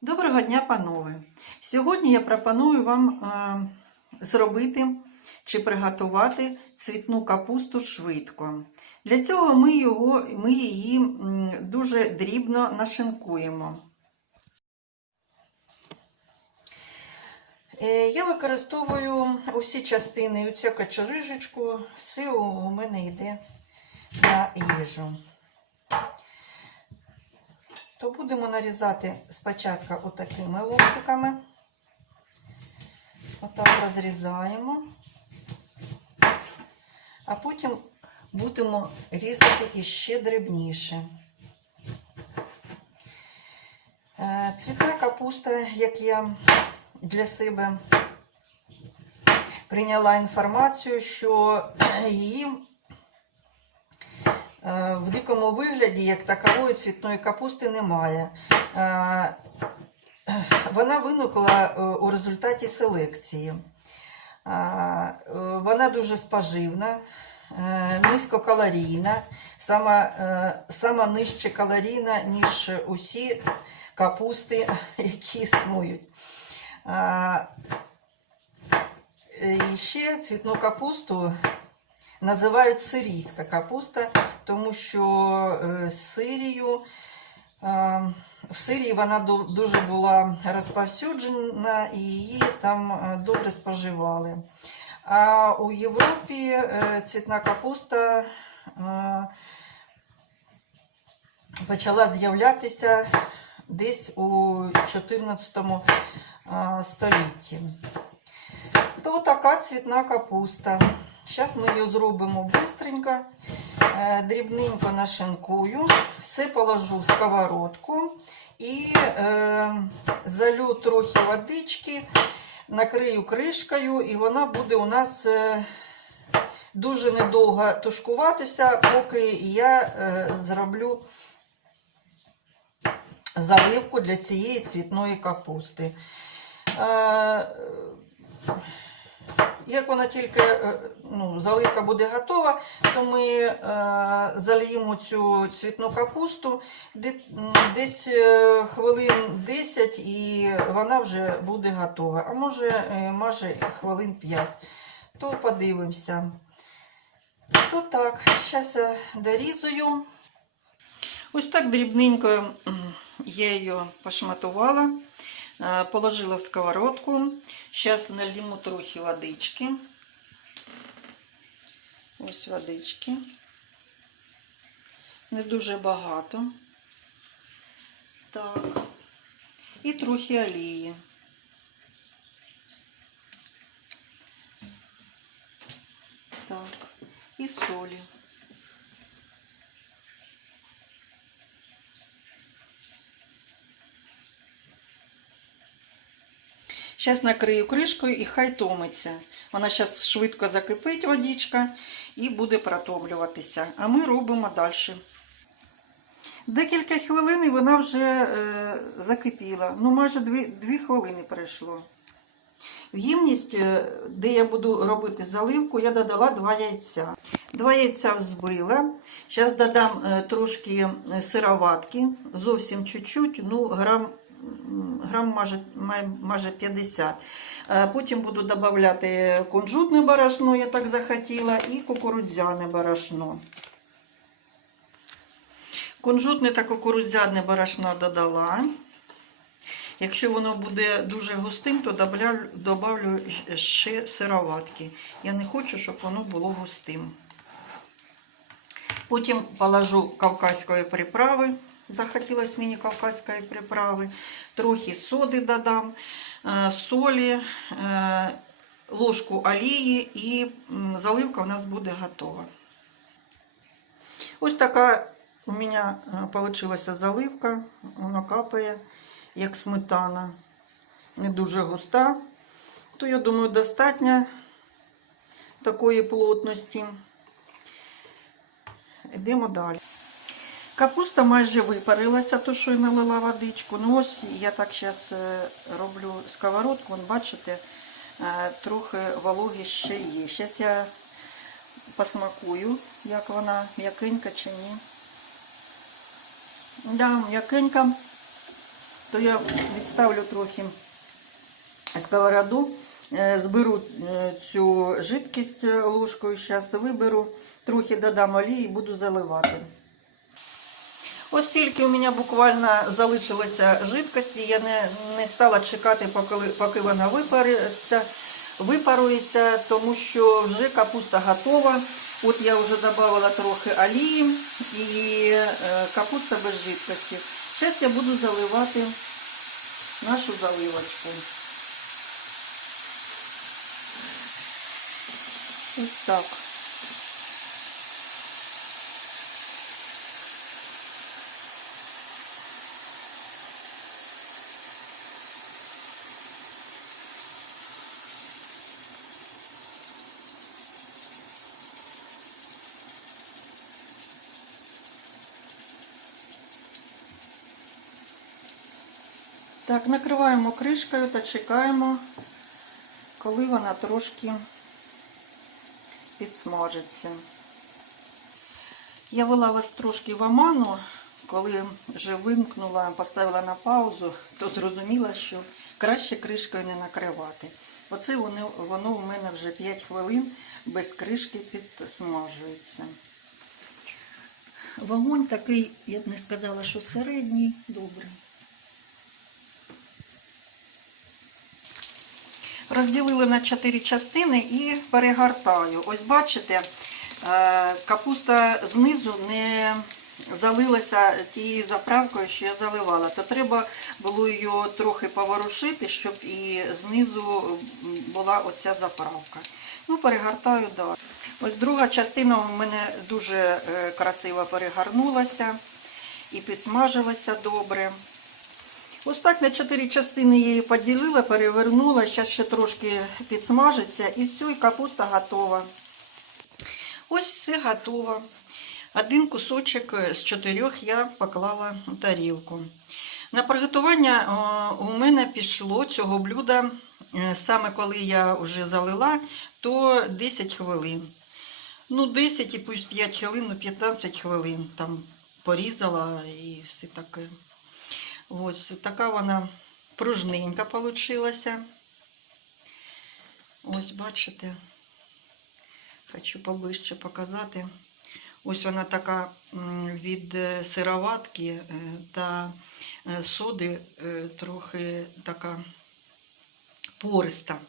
Доброго дня, панове! Сьогодні я пропоную вам е, зробити чи приготувати цвітну капусту швидко. Для цього ми, його, ми її дуже дрібно нашинкуємо. Е, Я використовую усі частини, оцю качорижечку, все у мене йде на їжу то будемо нарізати спочатку отакими ломтиками. Отак розрізаємо, а потім будемо різати іще дрібніше. Е, Цвітна капуста, як я для себе прийняла інформацію, що Е, В дикому вигляді, як такової цвітної капусти, немає. Е, Вона виникла е, у результаті селекції. Е, Вона дуже споживна, е, низькокалорійна, сама, е, сама нижче калорійна, ніж усі капусти, які існують. Е, І ще цвітну капусту називають сирійська капуста, тому що е, Сирію, е, в Сирії вона дуже була розповсюджена і її там е, добре споживали. А у Європі цвітна капуста почала з'являтися десь у 14 е, столітті. То така цвітна капуста. Зараз ми її зробимо швидко, дрібненько нашинкую, все положу в сковородку і е, залю трохи водички, накрию кришкою, і вона буде у нас е, дуже недовго тушкуватися, поки я е, зроблю заливку для цієї цвітної капусти. Е, як вона тільки е, ну, заливка буде готова, то ми е, зальємо цю цвітну капусту десь е, хвилин 10 і вона вже буде готова. А може, е, може хвилин 5. То подивимося. То так, зараз я дорізую. Ось так дрібненько я її пошматувала. Е, Положила в сковородку. Зараз нальємо трохи водички. Ось водички. Не дуже багато. Так. І трохи олії. Так. І солі. Зараз накрию кришкою і хай томиться. Вона зараз швидко закипить водичка і буде протомлюватися. А ми робимо далі. Декілька хвилин вона вже е, закипіла. Ну, майже дві, дві хвилини пройшло. В ємність, е, де я буду робити заливку, я додала два яйця. Два яйця взбила. Зараз додам е, трошки сироватки, зовсім чуть-чуть, ну грам, грам майже, майже 50. Е, Потім буду додавати кунжутне борошно, я так захотіла, і кукурудзяне борошно. Кунжутне та кукурудзяне борошно додала. Якщо воно буде дуже густим, то добавлю ще сироватки. Я не хочу, щоб воно було густим. Потім положу кавказької приправи. Захотілося мені кавказької приправи. Трохи соди додам, е, солі, е, ложку олії і заливка у нас буде готова. Ось така у мене вийшла заливка. Вона капає, як сметана. Не дуже густа. То, я думаю, достатньо такої плотності. Йдемо далі. Капуста майже випарилася, то що я налила водичку. Ну ось я так зараз роблю сковородку. Вон, бачите, е, трохи вологі ще є. Зараз я посмакую, як вона м'якенька чи ні. Да, м'якенька. то я відставлю трохи сковороду, е, зберу е, цю жидкість е, ложкою, зараз виберу, трохи додам олії і буду заливати. Ось тільки у мене буквально залишилося жидкості, я не, не стала чекати, поки, поки вона випариться, випарується, тому що вже капуста готова. От я вже додала трохи олії і е, капуста без жидкості. Зараз я буду заливати нашу заливочку. Ось так. Так, накриваємо кришкою та чекаємо, коли вона трошки підсмажиться. Я вела вас трошки в оману, коли вже вимкнула, поставила на паузу, то зрозуміла, що краще кришкою не накривати. Оце воно, воно у мене вже 5 хвилин без кришки підсмажується. Вогонь такий, я б не сказала, що середній, добрий. Розділили на 4 частини і перегортаю. Ось бачите, е, капуста знизу не залилася тією заправкою, що я заливала, то треба було її трохи поворушити, щоб і знизу була оця заправка. Ну, перегортаю далі. Ось друга частина у мене дуже е, красиво перегорнулася і підсмажилася добре. Ось так на чотири частини її поділила, перевернула, зараз ще трошки підсмажиться і все, і капуста готова. Ось все готово. Один кусочок з чотирьох я поклала у тарілку. На приготування у мене пішло цього блюда, е, саме коли я вже залила, то 10 хвилин. Ну, 10 і пусть 5 хвилин, ну 15 хвилин там порізала і все таке. Ось така вона пружненька получилася. Ось, бачите, хочу поближче показати. Ось вона така від е, сироватки е, та е, соди трохи така пориста.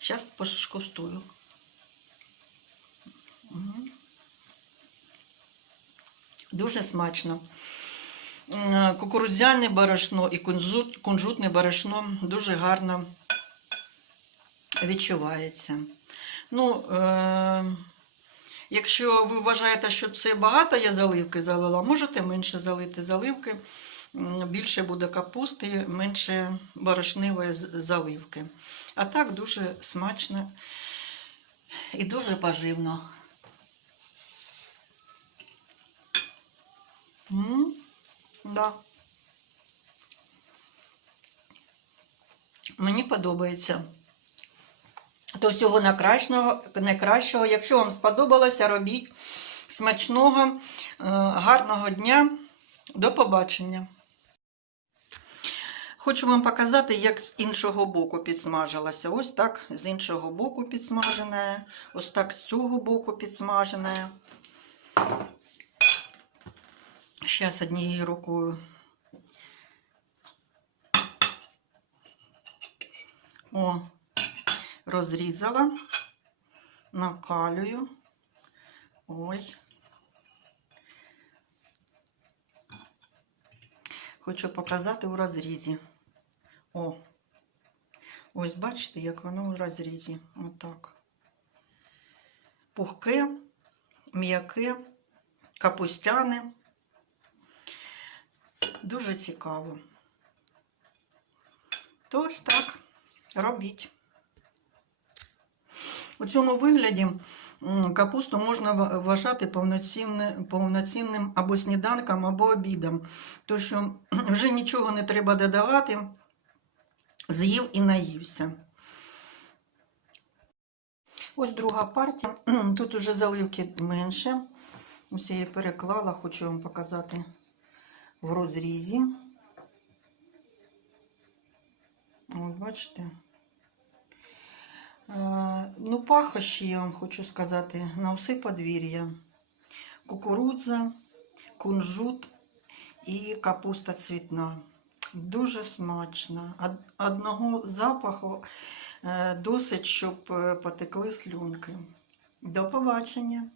Зараз. Мгм. Дуже смачно. М, Кукурудзяне борошно і кунжутне борошно дуже гарно відчувається. Ну, е, якщо ви вважаєте, що це багато я заливки залила, можете менше залити заливки. Більше буде капусти, менше борошневої заливки. А так дуже смачно і дуже поживно. М, Да. Мені подобається. То всього найкращого, найкращого. Якщо вам сподобалося, робіть смачного, е, гарного дня. До побачення. Хочу вам показати, як з іншого боку підсмажилася. Ось так з іншого боку підсмажена. Ось так з цього боку підсмажена. Зараз однією рукою. О, розрізала, накалюю. Ой. Хочу показати у розрізі. О. Ось бачите, як воно у розрізі. Отак. Пухке, м'яке, капустяне. Дуже цікаво. То ось так, робіть. У цьому вигляді капусту можна вважати повноцінним або сніданком, або обідом. Тому що вже нічого не треба додавати, з'їв і наївся. Ось друга партія. Тут уже заливки менше. Ось я її переклала, хочу вам показати в розрізі. От, бачите. Е, ну, пахощі, я вам хочу сказати, на усе подвір'я. Кукурудза, кунжут і капуста цвітна. Дуже смачно. Одного запаху е, досить, щоб е, потекли слюнки. До побачення!